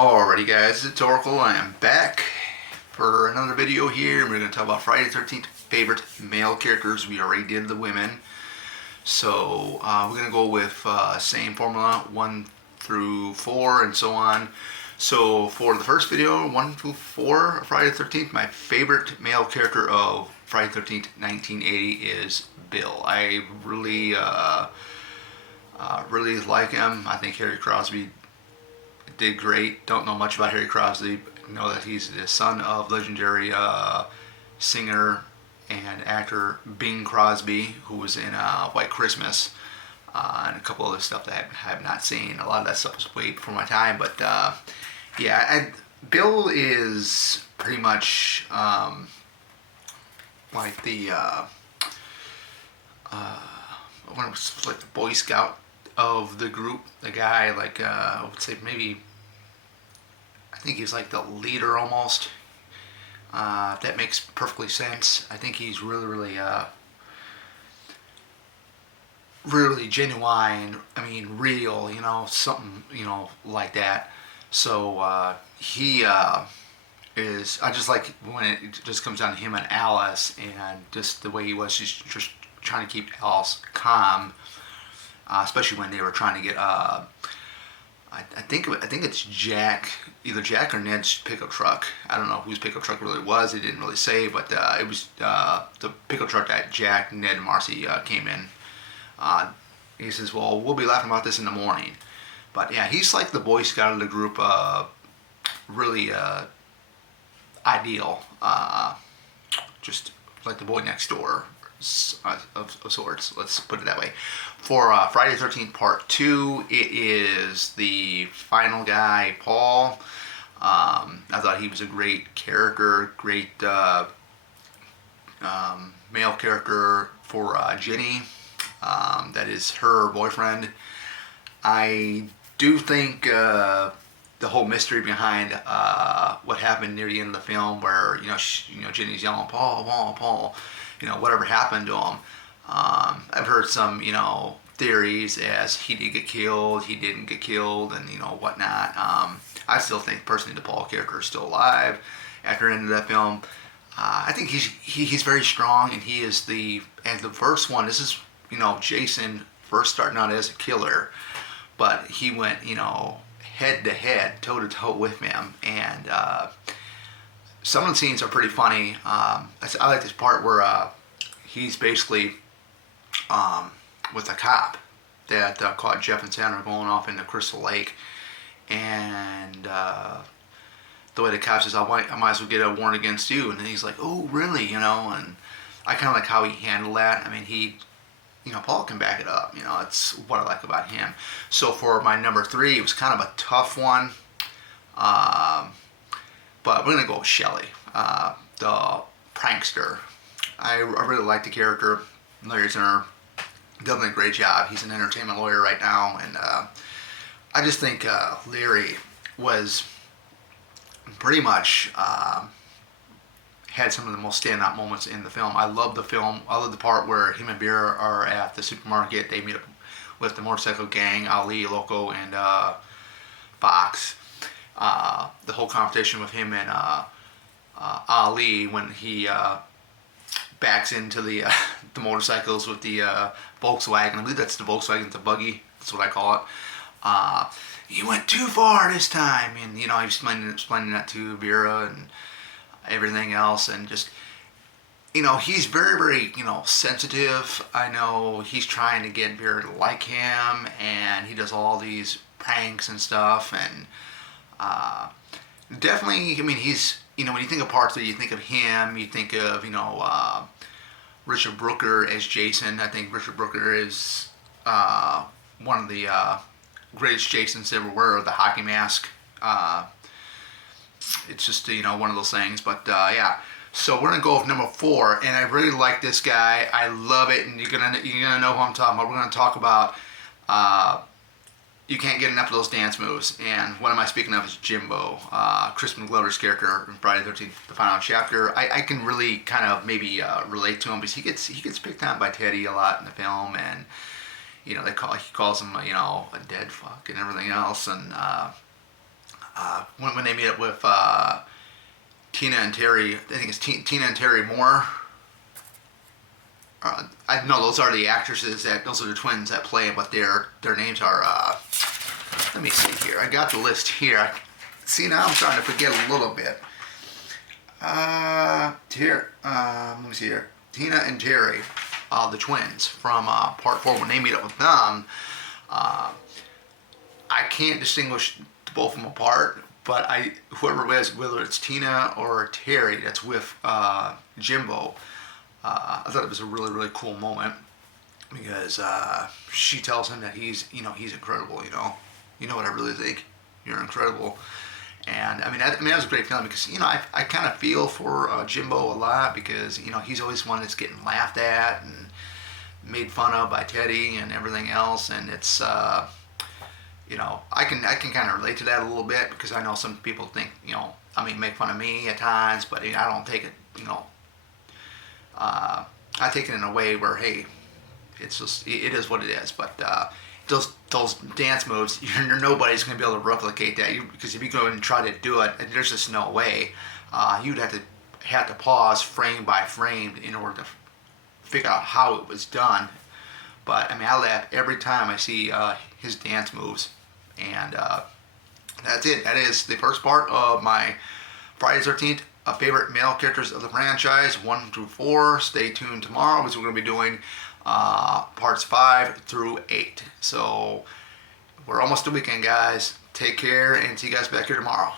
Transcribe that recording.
Alrighty guys, it's Oracle. I am back for another video here. We're going to talk about Friday the 13th favorite male characters. We already did the women. So we're going to go with same formula, 1 through 4 and so on. So for the first video, 1 through 4 of Friday the 13th, my favorite male character of Friday the 13th 1980 is Bill. I really like him. I think Harry Crosby did great. Don't know much about Harry Crosby. Know that he's the son of legendary singer and actor Bing Crosby, who was in White Christmas and a couple other stuff that I have not seen. A lot of that stuff was way before my time, but Bill is pretty much like the like the Boy Scout of the group. The guy, like I would say maybe. I think he's like the leader almost. If that makes perfectly sense. I think he's really genuine. I mean, real. Something like that. So he is. I just like when it just comes down to him and Alice, and just the way he was, just trying to keep Alice calm, especially when they were trying to get. I think it's Jack, either Jack or Ned's pickup truck. I don't know whose pickup truck really was. They didn't really say, but it was the pickup truck that Jack, Ned, and Marcy came in. He says, "Well, we'll be laughing about this in the morning." But yeah, he's like the Boy Scout of the group. Really ideal. Just like the boy next door. Of sorts, let's put it that way. For Friday the 13th Part 2, it is the final guy, Paul. I thought he was a great character, great male character for Jenny. That is her boyfriend. I do think the whole mystery behind what happened near the end of the film, where Jenny's yelling, "Paul, Paul, Paul." Whatever happened to him. I've heard some, theories as he did get killed, he didn't get killed, and, whatnot. I still think, personally, the Paul character is still alive after the end of that film. I think he's very strong, and he is and the first one, this is, Jason first starting out as a killer, but he went, head to head, toe to toe with him, and, some of the scenes are pretty funny. I like this part where he's basically with a cop that caught Jeff and Sandra going off into Crystal Lake, and the way the cop says, I might as well get a warrant against you," and then he's like, "Oh, really?" And I kind of like how he handled that. I mean, Paul can back it up. It's what I like about him. So for my number 3, it was kind of a tough one. But we're going to go with Shelley, the prankster. I really like the character. Larry Zerner doing a great job. He's an entertainment lawyer right now. And I just think Larry was pretty much had some of the most standout moments in the film. I love the film. I love the part where him and Vera are at the supermarket. They meet up with the motorcycle gang, Ali, Loco, and Fox. The whole conversation with him and Ali when he backs into the motorcycles with the Volkswagen. I believe that's the Volkswagen, it's a buggy. That's what I call it. "You went too far this time," and he was explaining that to Vera and everything else, and just he's very sensitive. I know he's trying to get Vera to like him, and he does all these pranks and stuff, and definitely, I mean, he's, when you think of Part 3, you think of him, you think of, Richard Brooker as Jason. I think Richard Brooker is one of the greatest Jasons ever were, the hockey mask. It's just, one of those things, but yeah. So we're going to go with number 4, and I really like this guy. I love it, and you're gonna know who I'm talking about. We're going to talk about You Can't Get Enough of Those Dance Moves. And what am I speaking of is Jimbo, Crispin Glover's character in Friday the 13th, the final chapter. I can really kind of maybe relate to him because he gets picked on by Teddy a lot in the film, and he calls him a dead fuck and everything else, and when they meet up with Tina and Terry. I think it's Tina and Terry Moore. I know those are the actresses those are the twins that play, but their names are. Let me see here. I got the list here. See, now I'm starting to forget a little bit. Let me see here. Tina and Terry, the twins from part 4. When they meet up with them, I can't distinguish both of them apart. But whoever it is, whether it's Tina or Terry, that's with Jimbo. I thought it was a really, really cool moment because she tells him that he's incredible. You know what I really think. You're incredible. And that was a great feeling because I kind of feel for Jimbo a lot because he's always one that's getting laughed at and made fun of by Teddy and everything else, and it's I can kind of relate to that a little bit because I know some people think make fun of me at times, but I don't take it I take it in a way where, hey, it is what it is. But those dance moves, nobody's going to be able to replicate that. Because if you go and try to do it, there's just no way. You'd have to pause frame by frame in order to figure out how it was done. But I laugh every time I see his dance moves, and that's it. That is the first part of my Friday the 13th. Favorite male characters of the franchise 1 through 4. Stay tuned tomorrow because we're going to be doing parts 5 through 8. So we're almost the weekend, guys. Take care and see you guys back here tomorrow.